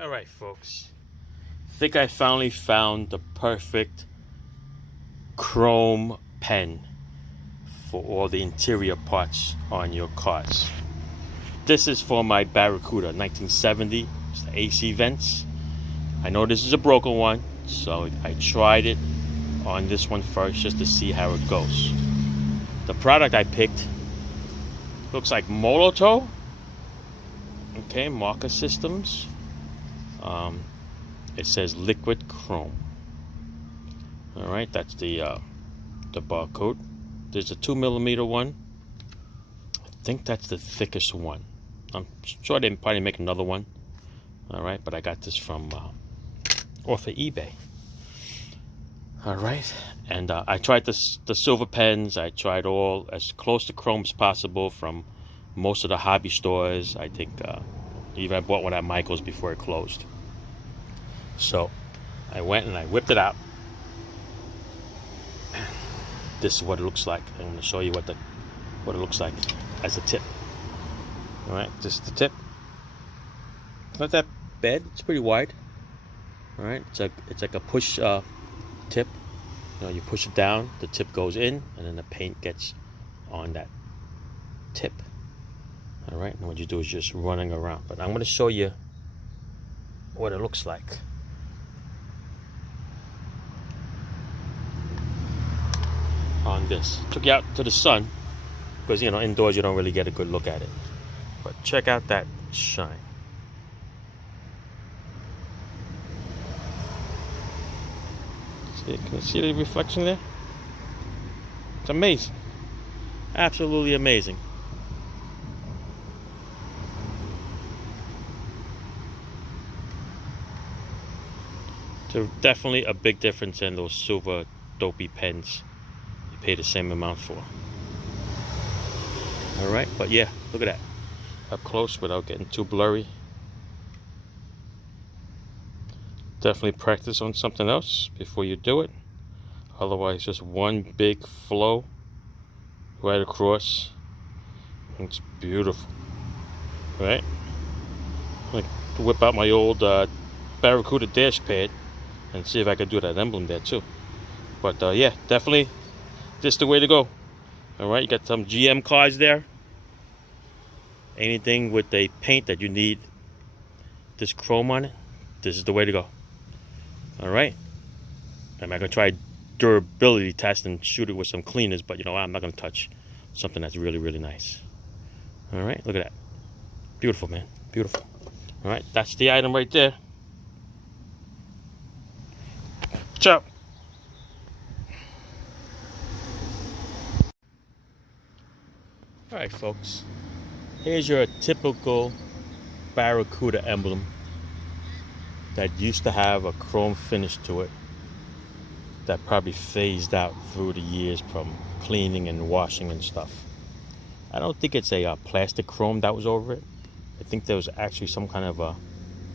Alright folks, I think I finally found the perfect chrome pen for all the interior parts on your cars. This is for my Barracuda 1970. It's the AC vents. I know this is a broken one, so I tried it on this one first just to see how it goes. The product I picked looks like Molotow. Okay, Marker Systems. It says liquid chrome. All right, that's the barcode. There's a 2mm one. I think that's the thickest one. I'm sure they probably make another one. All right, but I got this from off of eBay. All right, and I tried the silver pens. I tried all as close to chrome as possible from most of the hobby stores. I think even I bought one at Michael's before it closed. So I went and I whipped it out. This is what it looks like. I'm going to show you what it looks like as a tip. All right, just the tip. It's not that bad. It's pretty wide. All right, it's like a push tip. You know, you push it down, the tip goes in, and then the paint gets on that tip. All right, and what you do is just running around. But I'm going to show you what it looks like. On this, took you out to the sun because you know indoors you don't really get a good look at it. But check out that shine. See, can you see the reflection there? It's amazing, absolutely amazing. There's definitely a big difference in those silver dopey pens. Pay the same amount for. All right, but yeah, look at that up close without getting too blurry. Definitely practice on something else before you do it, otherwise just one big flow right across. It's beautiful, right? I'm gonna whip out my old Barracuda dash pad and see if I could do that emblem there too. But yeah, definitely this is the way to go. All right, you got some GM cars there. Anything with a paint that you need this chrome on it, this is the way to go. All right, I'm not gonna try durability test and shoot it with some cleaners, but you know I'm not gonna touch something that's really, really nice. All right, look at that, beautiful, man, beautiful. All right, that's the item right there. Ciao. Alright folks, here's your typical Barracuda emblem that used to have a chrome finish to it that probably phased out through the years from cleaning and washing and stuff. I don't think it's a plastic chrome that was over it. I think there was actually some kind of a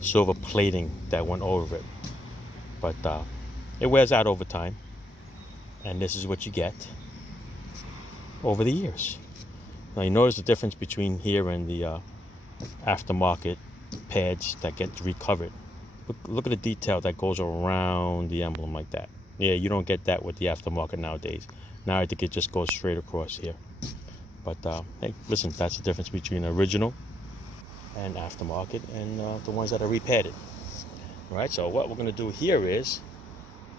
silver plating that went over it. But it wears out over time, and this is what you get over the years. Now you notice the difference between here and the aftermarket pads that get recovered. Look at the detail that goes around the emblem like that. Yeah, you don't get that with the aftermarket nowadays. Now I think it just goes straight across here. But hey, listen, that's the difference between original and aftermarket and the ones that are repadded. All right, so what we're going to do here is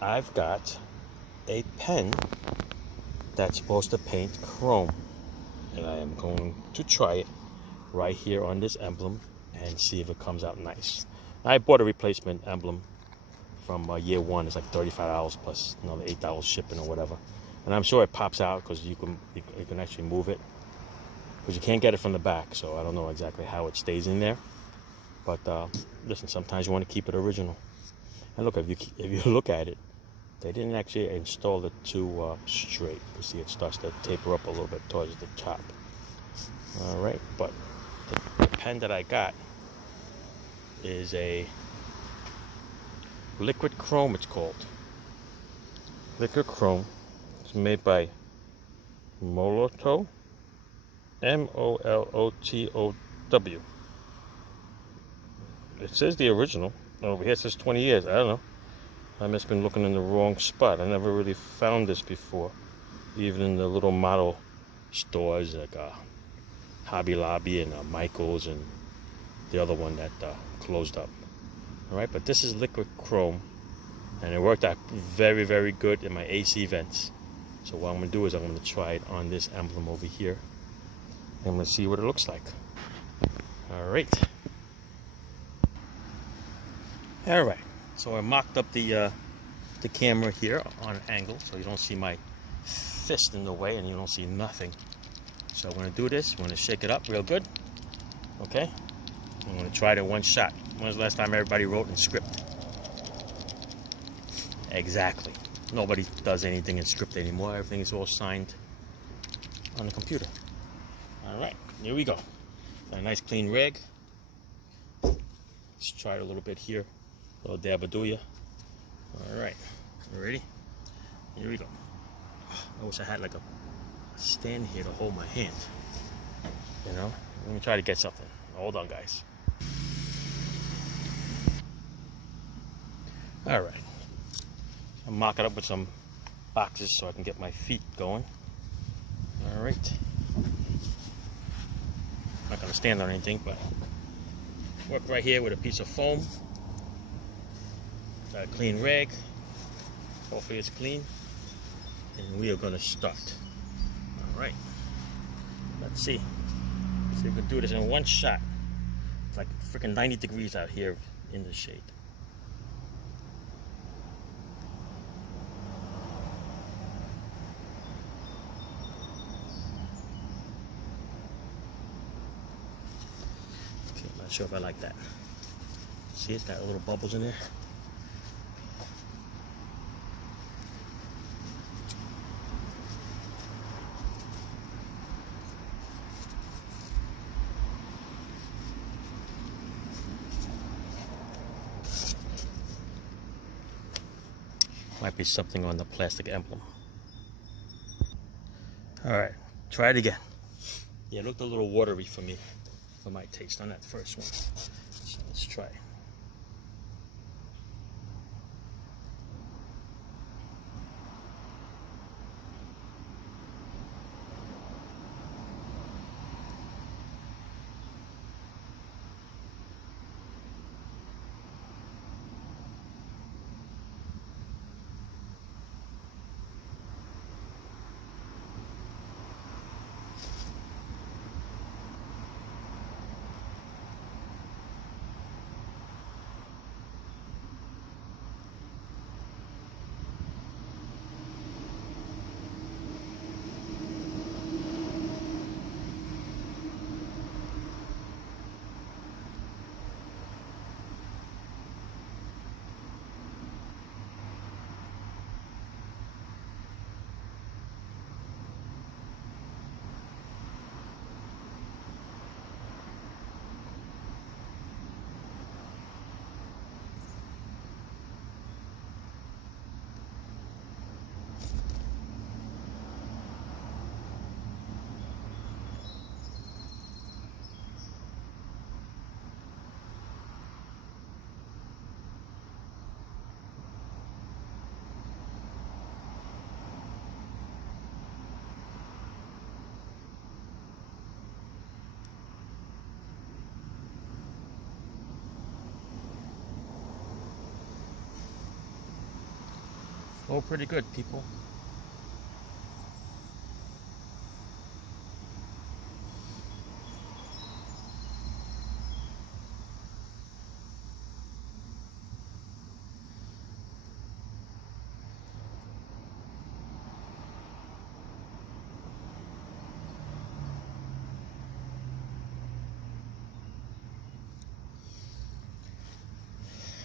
I've got a pen that's supposed to paint chrome. And I am going to try it right here on this emblem and see if it comes out nice. I bought a replacement emblem from year one. It's like $35 plus another $8 shipping or whatever. And I'm sure it pops out because you can actually move it. Because you can't get it from the back, so I don't know exactly how it stays in there. But listen, sometimes you want to keep it original. And look, if you look at it, they didn't actually install it too straight. You see it starts to taper up a little bit towards the top. All right, but the pen that I got is a liquid chrome, it's called. Liquid chrome. It's made by Molotow. M-O-L-O-T-O-W. It says the original. Over here it says 20 years. I don't know. I must have been looking in the wrong spot. I never really found this before. Even in the little model stores like Hobby Lobby and Michael's and the other one that closed up. Alright, but this is liquid chrome. And it worked out very, very good in my AC vents. So what I'm going to do is I'm going to try it on this emblem over here. And I'm going to see what it looks like. Alright. Alright. So I mocked up the camera here on an angle so you don't see my fist in the way and you don't see nothing. So I'm going to do this. I'm going to shake it up real good. Okay? I'm going to try it in one shot. When was the last time everybody wrote in script? Exactly. Nobody does anything in script anymore. Everything is all signed on the computer. Alright, here we go. Got a nice clean rag. Let's try it a little bit here. A little dab of Cuda. Alright, you ready? Here we go. I wish I had like a stand here to hold my hand. You know? Let me try to get something. Hold on, guys. Alright. I'll mock it up with some boxes so I can get my feet going. Alright. Not going to stand on anything, but work right here with a piece of foam. Got a clean rag. Hopefully it's clean. And we are going to start. Alright. Let's see. See if we can do this in one shot. It's like freaking 90 degrees out here in the shade. Not sure if I like that. See, it's got little bubbles in there. Might be something on the plastic emblem. Alright, try it again. Yeah, it looked a little watery for me. For my taste on that first one. So let's try. Oh, pretty good, people.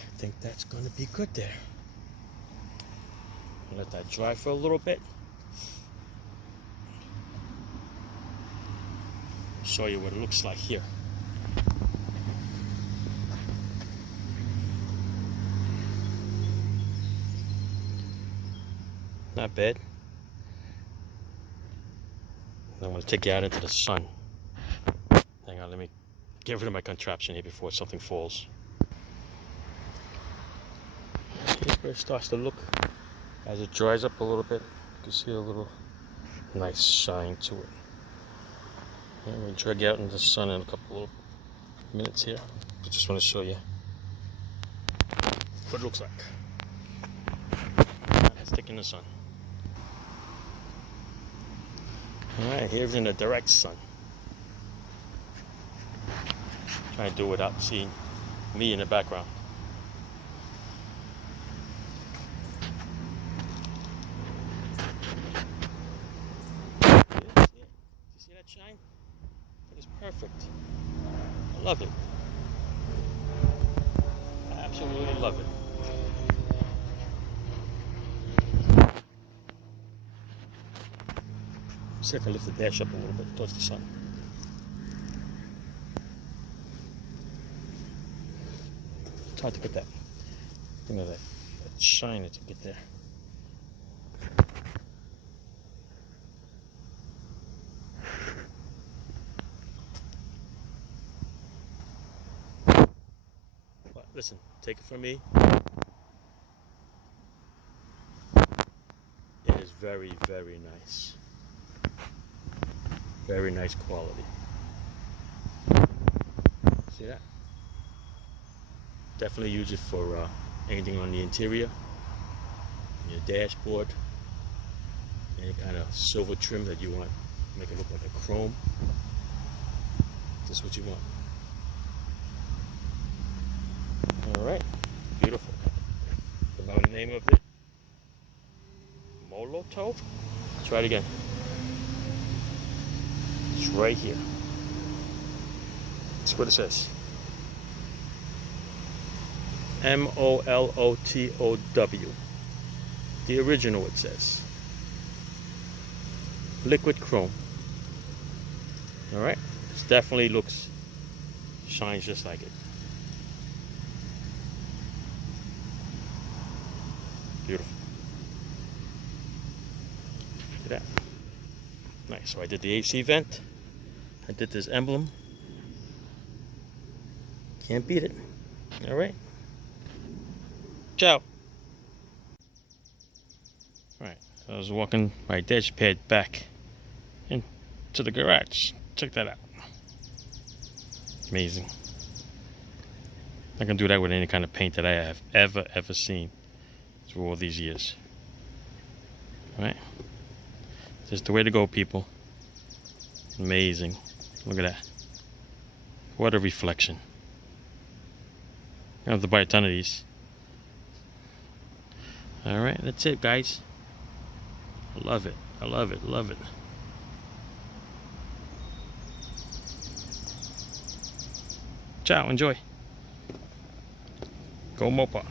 I think that's going to be good there. Let that dry for a little bit. Show you what it looks like here. Not bad. I'm going to take you out into the sun. Hang on, let me get rid of my contraption here before something falls. Here's where it starts to look. As it dries up a little bit, you can see a little nice shine to it. And we'll drag out in the sun in a couple of minutes here. I just want to show you what it looks like. Let's stick in the sun. Alright, here's in the direct sun. Trying to do it without seeing me in the background. You see that shine? That is perfect. I love it. I absolutely love it. See if I can lift the dash up a little bit towards the sun. It's hard to get that, that shine to get there. But listen, take it from me. It is very, very nice. Very nice quality. See that? Definitely use it for anything on the interior, your dashboard, any kind of silver trim that you want, make it look like a chrome. Just what you want. All right, beautiful. Remember the name of it? Molotow. Try it again. It's right here. That's what it says. M-O-L-O-T-O-W. The original, it says. Liquid chrome. Alright? This definitely shines just like it. Beautiful. Look at that. Nice. So I did the AC vent. I did this emblem. Can't beat it. Alright. Ciao. Alright, so I was walking my dash pad back into the garage. Check that out. Amazing. I can do that with any kind of paint that I have ever seen through all these years. Alright. This is the way to go, people. Amazing. Look at that. What a reflection. I have to buy a ton of these. Alright, that's it, guys. I love it. I love it. Love it. Ciao. Enjoy. Go Mopa.